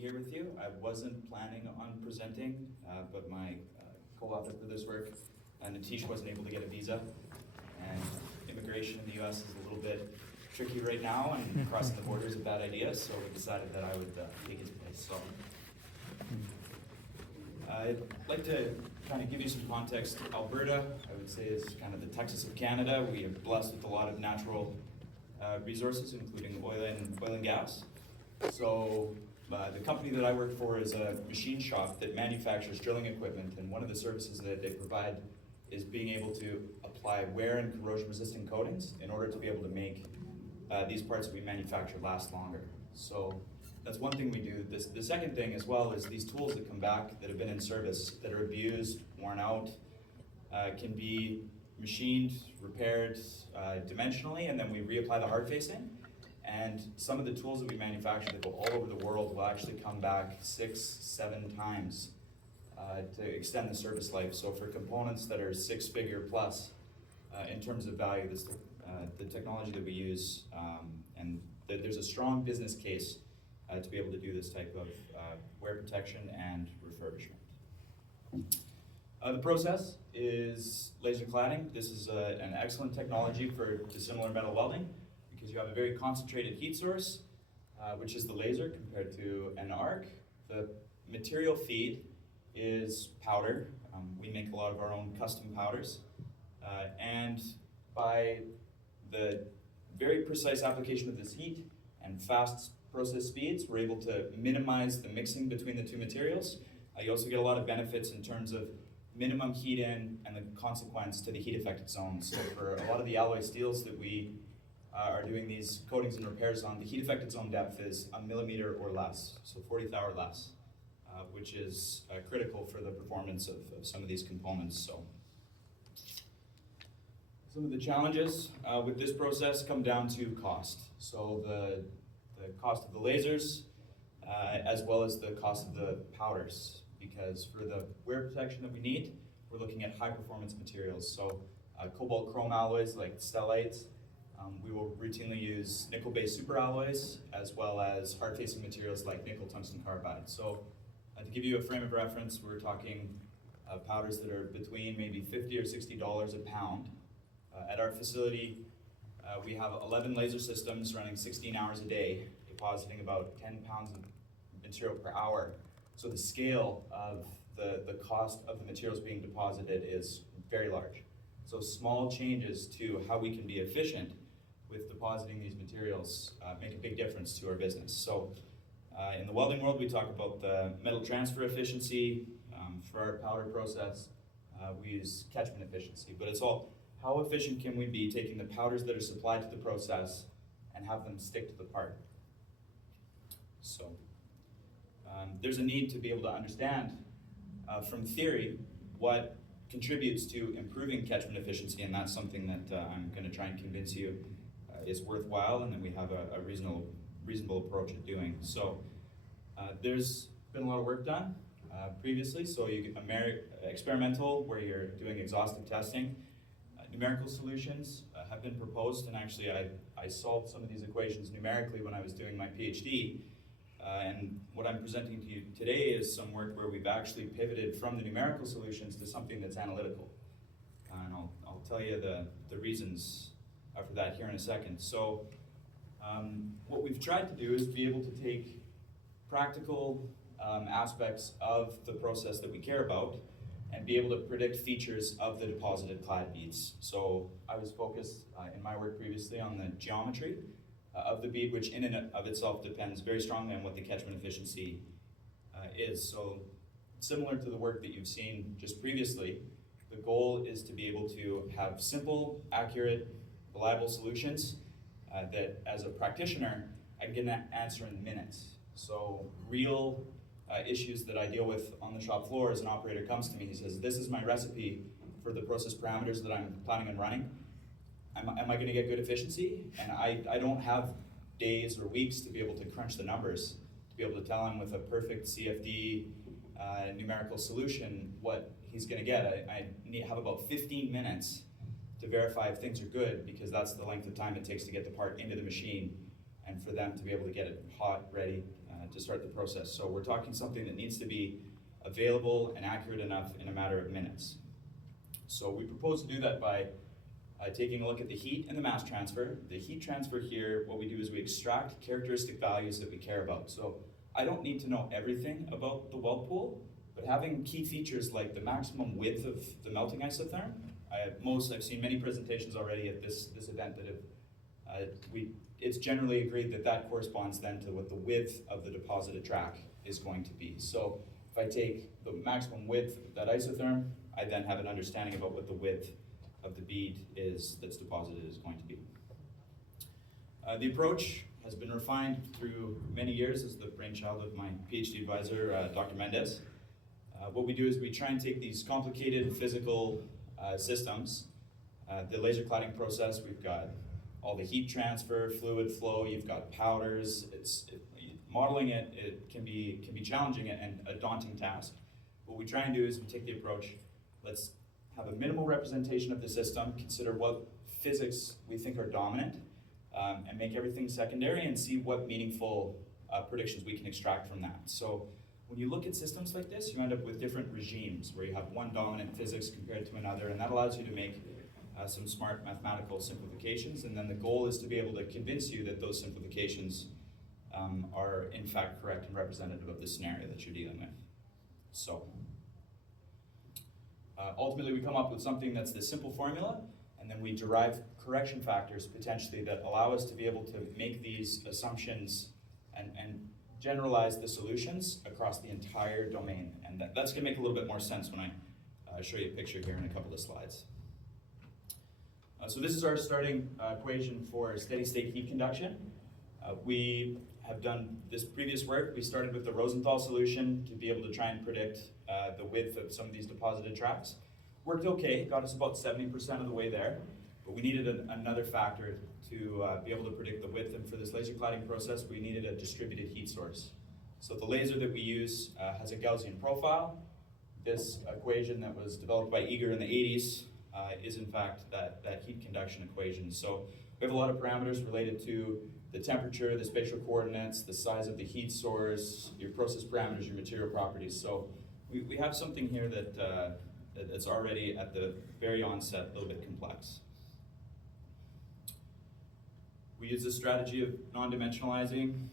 here with you. I wasn't planning on presenting, but my co-author for this work, Natish, wasn't able to get a visa. And immigration in the US is a little bit tricky right now, and crossing the border is a bad idea, so we decided that I would take his place. So I'd like to kind of give you some context. Alberta, I would say, is kind of the Texas of Canada. We are blessed with a lot of natural resources, including oil and gas. So the company that I work for is a machine shop that manufactures drilling equipment, and one of the services that they provide is being able to apply wear and corrosion-resistant coatings in order to be able to make these parts that we manufacture last longer. So that's one thing we do. The second thing as well is these tools that come back that have been in service, that are abused, worn out, can be machined, repaired dimensionally, and then we reapply the hard facing. And some of the tools that we manufacture that go all over the world will actually come back 6, 7 times to extend the service life. So for components that are 6-figure plus in terms of value, the technology that we use, and there's a strong business case to be able to do this type of wear protection and refurbishment. The process is laser cladding. This is an excellent technology for dissimilar metal welding because you have a very concentrated heat source, which is the laser compared to an arc. The material feed is powder. We make a lot of our own custom powders. And by the very precise application of this heat and fast process speeds, we're able to minimize the mixing between the two materials. You also get a lot of benefits in terms of minimum heat in and the consequence to the heat affected zone. So for a lot of the alloy steels that we are doing these coatings and repairs on, the heat affected zone depth is 1 millimeter or less, so 40th hour less, which is critical for the performance of some of these components. So some of the challenges with this process come down to cost. So the cost of the lasers, as well as the cost of the powders, because for the wear protection that we need, we're looking at high performance materials. So cobalt chrome alloys like stellites. We will routinely use nickel-based super alloys, as well as hard-facing materials like nickel tungsten carbide. So to give you a frame of reference, we're talking powders that are between maybe $50 or $60 a pound. At our facility, we have 11 laser systems running 16 hours a day, depositing about 10 pounds of material per hour. So the scale of the cost of the materials being deposited is very large. So small changes to how we can be efficient with depositing these materials make a big difference to our business. So in the welding world, we talk about the metal transfer efficiency. For our powder process, we use catchment efficiency, but it's all how efficient can we be taking the powders that are supplied to the process and have them stick to the part. So there's a need to be able to understand from theory what contributes to improving catchment efficiency, and that's something that I'm going to try and convince you is worthwhile, and then we have a reasonable approach at doing. So there's been a lot of work done previously. So you get experimental, where you're doing exhaustive testing. Numerical solutions have been proposed, and actually I solved some of these equations numerically when I was doing my PhD. And what I'm presenting to you today is some work where we've actually pivoted from the numerical solutions to something that's analytical. And I'll tell you the reasons for that here in a second. So what we've tried to do is be able to take practical aspects of the process that we care about and be able to predict features of the deposited clad beads. So I was focused in my work previously on the geometry of the bead, which in and of itself depends very strongly on what the catchment efficiency is. So similar to the work that you've seen just previously, the goal is to be able to have simple, accurate, reliable solutions that as a practitioner, I can answer in minutes. So real issues that I deal with on the shop floor, as an operator comes to me, he says, this is my recipe for the process parameters that I'm planning on running. Am I going to get good efficiency? And I don't have days or weeks to be able to crunch the numbers, to be able to tell him with a perfect CFD numerical solution what he's going to get. I have about 15 minutes to verify if things are good, because that's the length of time it takes to get the part into the machine and for them to be able to get it hot, ready to start the process. So we're talking something that needs to be available and accurate enough in a matter of minutes. So we propose to do that by taking a look at the heat and the mass transfer. The heat transfer here, what we do is we extract characteristic values that we care about. So I don't need to know everything about the weld pool, but having key features like the maximum width of the melting isotherm. I've seen many presentations already at this event that have, it's generally agreed that that corresponds then to what the width of the deposited track is going to be. So if I take the maximum width of that isotherm, I then have an understanding about what the width of the bead that's deposited is going to be. The approach has been refined through many years as the brainchild of my PhD advisor, Dr. Mendez. What we do is we try and take these complicated physical systems, the laser cladding process, we've got all the heat transfer, fluid flow, you've got powders. Modeling it can be challenging and a daunting task. What we try and do is we take the approach, let's have a minimal representation of the system, consider what physics we think are dominant, and make everything secondary and see what meaningful predictions we can extract from that. So when you look at systems like this, you end up with different regimes where you have one dominant physics compared to another, and that allows you to make some smart mathematical simplifications, and then the goal is to be able to convince you that those simplifications are in fact correct and representative of the scenario that you're dealing with. So ultimately we come up with something that's the simple formula, and then we derive correction factors potentially that allow us to be able to make these assumptions and generalize the solutions across the entire domain. And that's going to make a little bit more sense when I show you a picture here in a couple of slides. So this is our starting equation for steady state heat conduction. We have done this previous work. We started with the Rosenthal solution to be able to try and predict the width of some of these deposited tracks. Worked okay, got us about 70% of the way there, but we needed another factor to be able to predict the width, and for this laser cladding process, we needed a distributed heat source. So the laser that we use has a Gaussian profile. This equation that was developed by Eager in the 80s is in fact that heat conduction equation. So we have a lot of parameters related to the temperature, the spatial coordinates, the size of the heat source, your process parameters, your material properties. So we have something here that's already at the very onset a little bit complex. We use this strategy of non-dimensionalizing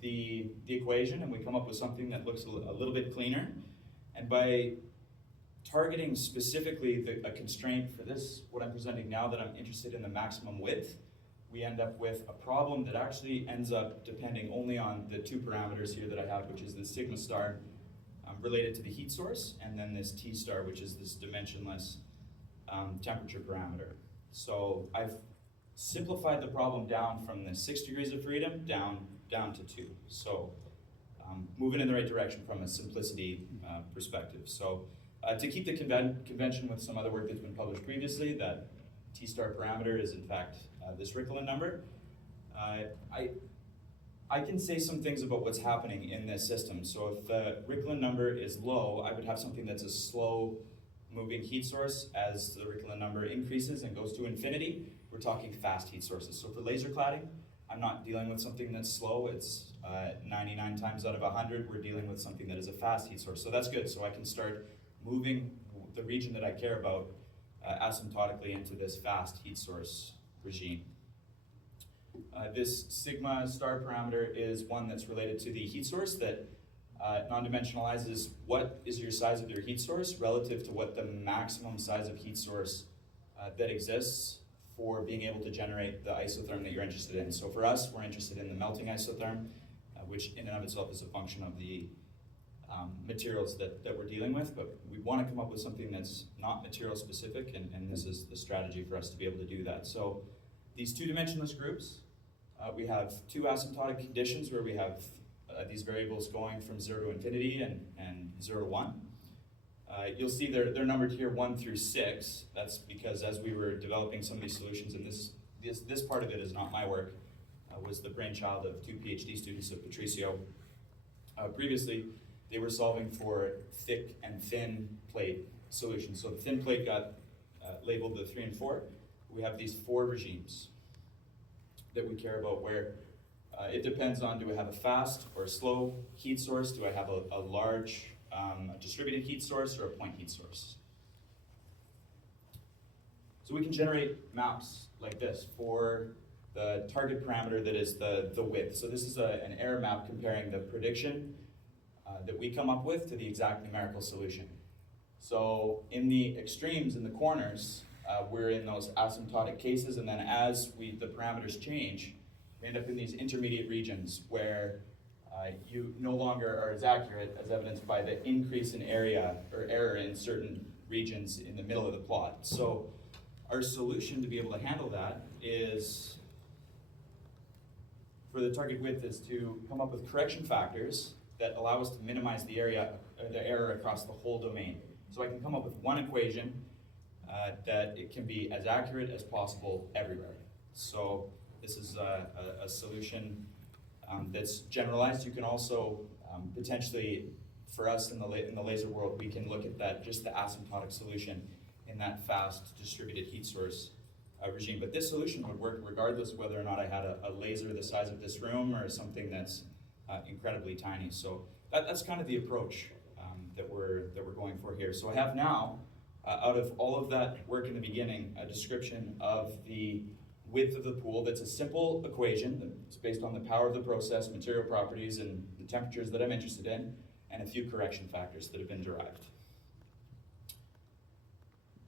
the equation, and we come up with something that looks a little bit cleaner. And by targeting specifically a constraint for this, what I'm presenting now, that I'm interested in the maximum width, we end up with a problem that actually ends up depending only on the two parameters here that I have, which is the sigma star related to the heat source, and then this T star, which is this dimensionless temperature parameter. So I've simplified the problem down from the 6 degrees of freedom down to 2. So moving in the right direction from a simplicity perspective. So to keep the convention with some other work that's been published previously, that T star parameter is in fact this Ricklin number. I can say some things about what's happening in this system. So if the Ricklin number is low, I would have something that's a slow moving heat source. As the Ricklin number increases and goes to infinity, we're talking fast heat sources. So for laser cladding, I'm not dealing with something that's slow. It's 99 times out of 100, we're dealing with something that is a fast heat source. So that's good. So I can start moving the region that I care about asymptotically into this fast heat source regime. This sigma star parameter is one that's related to the heat source that non-dimensionalizes what is your size of your heat source relative to what the maximum size of heat source that exists for being able to generate the isotherm that you're interested in. So for us, we're interested in the melting isotherm, which in and of itself is a function of the materials that we're dealing with, but we want to come up with something that's not material specific, and this is the strategy for us to be able to do that. So these two dimensionless groups, we have two asymptotic conditions where we have these variables going from 0 to infinity and 0 to 1. You'll see they're numbered here 1 through 6. That's because as we were developing some of these solutions, and this part of it is not my work, was the brainchild of two PhD students of Patricio. Previously, they were solving for thick and thin plate solutions. So the thin plate got labeled the 3 and 4. We have these 4 regimes that we care about, where It depends on, do I have a fast or slow heat source? Do I have a large distributed heat source or a point heat source? So we can generate maps like this for the target parameter that is the width. So this is an error map comparing the prediction that we come up with to the exact numerical solution. So in the extremes, in the corners, we're in those asymptotic cases, and then as the parameters change, we end up in these intermediate regions where you no longer are as accurate as evidenced by the increase in area or error in certain regions in the middle of the plot. So our solution to be able to handle that is, for the target width, is to come up with correction factors that allow us to minimize the error across the whole domain. So I can come up with one equation that it can be as accurate as possible everywhere. So this is a solution that's generalized. You can also potentially, for us in the laser world, we can look at that, just the asymptotic solution in that fast distributed heat source regime. But this solution would work regardless whether or not I had a laser the size of this room or something that's incredibly tiny. So that's kind of the approach that we're going for here. So I have now, out of all of that work in the beginning, a description of the width of the pool that's a simple equation. It's based on the power of the process, material properties, and the temperatures that I'm interested in, and a few correction factors that have been derived.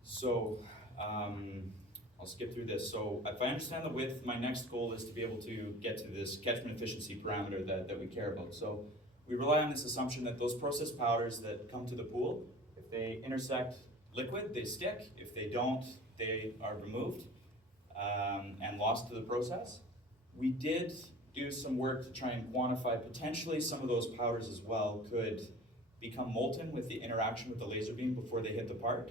So I'll skip through this. So if I understand the width, my next goal is to be able to get to this catchment efficiency parameter that we care about. So we rely on this assumption that those process powders that come to the pool, if they intersect liquid, they stick. If they don't, they are removed and lost to the process. We did do some work to try and quantify potentially some of those powders as well could become molten with the interaction with the laser beam before they hit the part.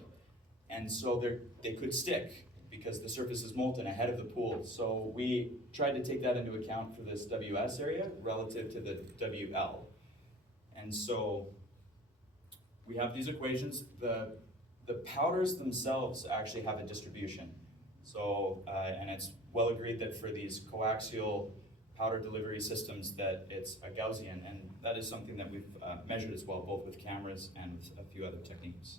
And so they could stick because the surface is molten ahead of the pool. So we tried to take that into account for this WS area relative to the WL. And so we have these equations. The powders themselves actually have a distribution. So, and it's well agreed that for these coaxial powder delivery systems that it's a Gaussian, and that is something that we've measured as well, both with cameras and with a few other techniques.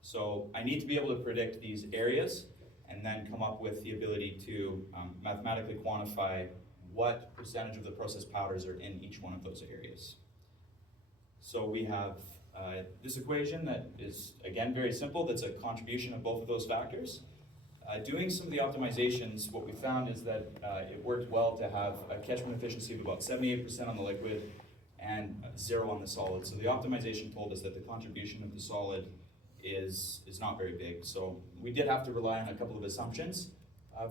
So I need to be able to predict these areas and then come up with the ability to mathematically quantify what percentage of the process powders are in each one of those areas. So we have this equation that is, again, very simple. That's a contribution of both of those factors. Doing some of the optimizations, what we found is that it worked well to have a catchment efficiency of about 78% on the liquid and 0 on the solid. So the optimization told us that the contribution of the solid is not very big. So we did have to rely on a couple of assumptions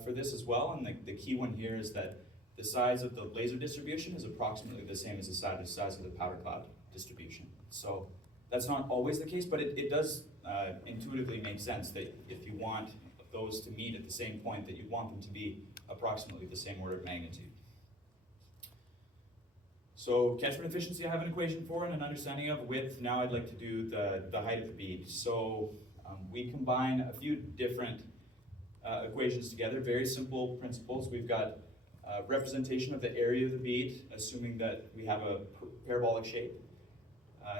for this as well. And the key one here is that the size of the laser distribution is approximately the same as the size of the powder cloud distribution. So that's not always the case, but it does intuitively make sense that if you want those to meet at the same point, that you want them to be approximately the same order of magnitude. So catchment efficiency I have an equation for and an understanding of. Width, now I'd like to do the height of the bead. So we combine a few different equations together, very simple principles. We've got representation of the area of the bead, assuming that we have a parabolic shape.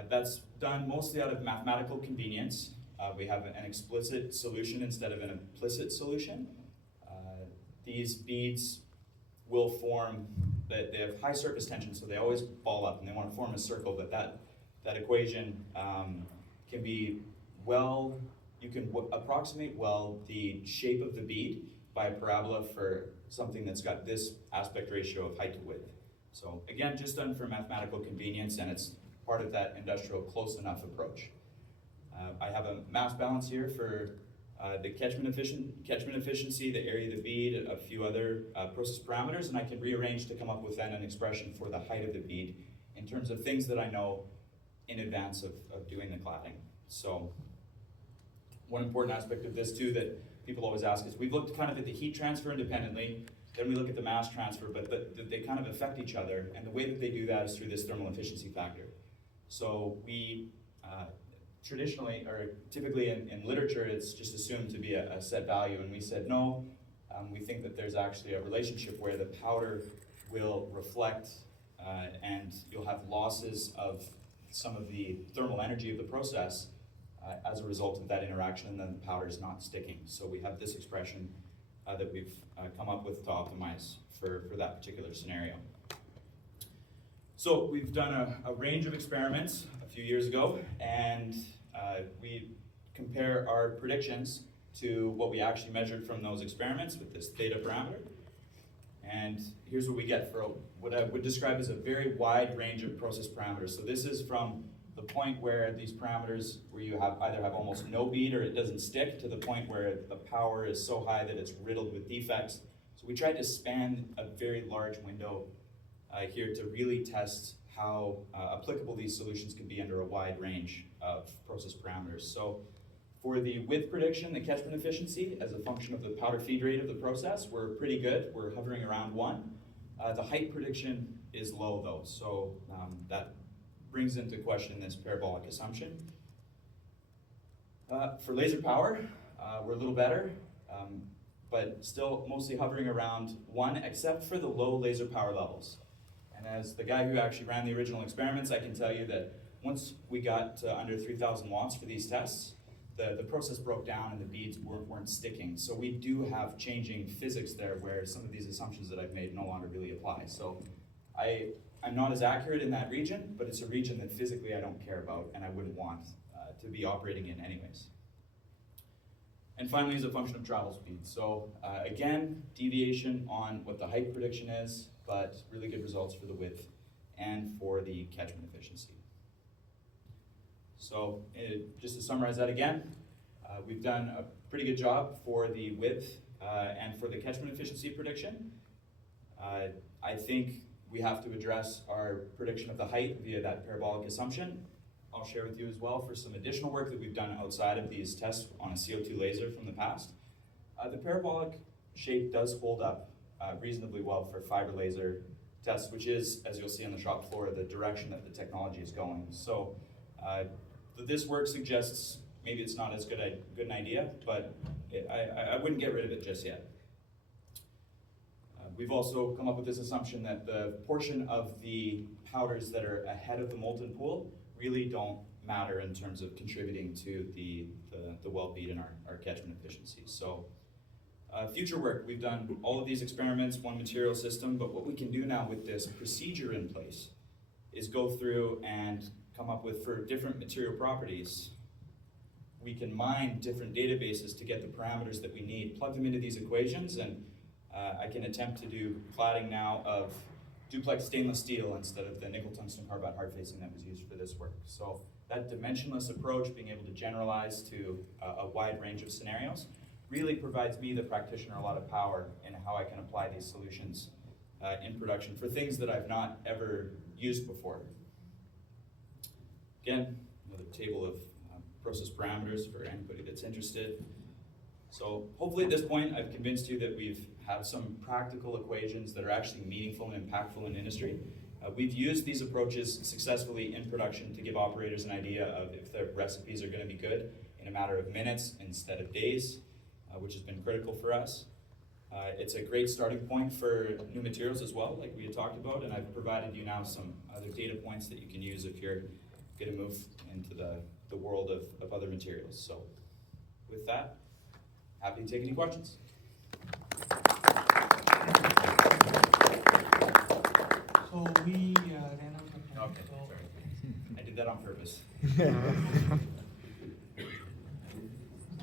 That's done mostly out of mathematical convenience. We have an explicit solution instead of an implicit solution. These beads will form, they have high surface tension, so they always ball up and they want to form a circle, but that equation can be you can approximate the shape of the bead by a parabola for something that's got this aspect ratio of height to width. So again, just done for mathematical convenience, and it's part of that industrial close enough approach. I have a mass balance here for the catchment efficiency, the area of the bead, a few other process parameters, and I can rearrange to come up with then an expression for the height of the bead in terms of things that I know in advance of doing the cladding. So one important aspect of this too that people always ask is we've looked kind of at the heat transfer independently, then we look at the mass transfer, but they kind of affect each other, and the way that they do that is through this thermal efficiency factor. So we traditionally, or typically in literature, it's just assumed to be a set value, and we said no. We think that there's actually a relationship where the powder will reflect and you'll have losses of some of the thermal energy of the process as a result of that interaction, and then the powder is not sticking. So we have this expression that we've come up with to optimize for that particular scenario. So we've done a range of experiments a few years ago, and we compare our predictions to what we actually measured from those experiments with this theta parameter. And here's what we get for what I would describe as a very wide range of process parameters. So this is from the point where these parameters, where you have either have almost no bead or it doesn't stick, to the point where the power is so high that it's riddled with defects. So we tried to span a very large window here to really test how applicable these solutions can be under a wide range of process parameters. So for the width prediction, the catchment efficiency, as a function of the powder feed rate of the process, we're pretty good. We're hovering around 1. The height prediction is low though, so that brings into question this parabolic assumption. For laser power, we're a little better, but still mostly hovering around 1, except for the low laser power levels. And as the guy who actually ran the original experiments, I can tell you that once we got under 3,000 watts for these tests, the process broke down and the beads weren't sticking. So we do have changing physics there where some of these assumptions that I've made no longer really apply. So I'm not as accurate in that region, but it's a region that physically I don't care about and I wouldn't want to be operating in anyways. And finally, is a function of travel speed. So again, deviation on what the height prediction is, but really good results for the width and for the catchment efficiency. So just to summarize that again, we've done a pretty good job for the width and for the catchment efficiency prediction. I think we have to address our prediction of the height via that parabolic assumption. I'll share with you as well for some additional work that we've done outside of these tests on a CO2 laser from the past. The parabolic shape does hold up reasonably well for fiber laser tests, which is, as you'll see on the shop floor, the direction that the technology is going. So this work suggests maybe it's not as good an idea, but I wouldn't get rid of it just yet. We've also come up with this assumption that the portion of the powders that are ahead of the molten pool really don't matter in terms of contributing to the weld bead and our catchment efficiency. So future work, we've done all of these experiments, one material system, but what we can do now with this procedure in place is go through and come up with, for different material properties, we can mine different databases to get the parameters that we need, plug them into these equations, and I can attempt to do cladding now of duplex stainless steel instead of the nickel tungsten carbide hard facing that was used for this work. So that dimensionless approach, being able to generalize to a wide range of scenarios, really provides me, the practitioner, a lot of power in how I can apply these solutions in production for things that I've not ever used before. Again, another table of process parameters for anybody that's interested. So hopefully at this point I've convinced you that we've had some practical equations that are actually meaningful and impactful in industry. We've used these approaches successfully in production to give operators an idea of if their recipes are going to be good in a matter of minutes instead of days, which has been critical for us. It's a great starting point for new materials as well, like we had talked about, and I've provided you now some other data points that you can use if you're going to move into the world of other materials. So with that, happy to take any questions. So we ran out of time. Okay, sorry. I did that on purpose.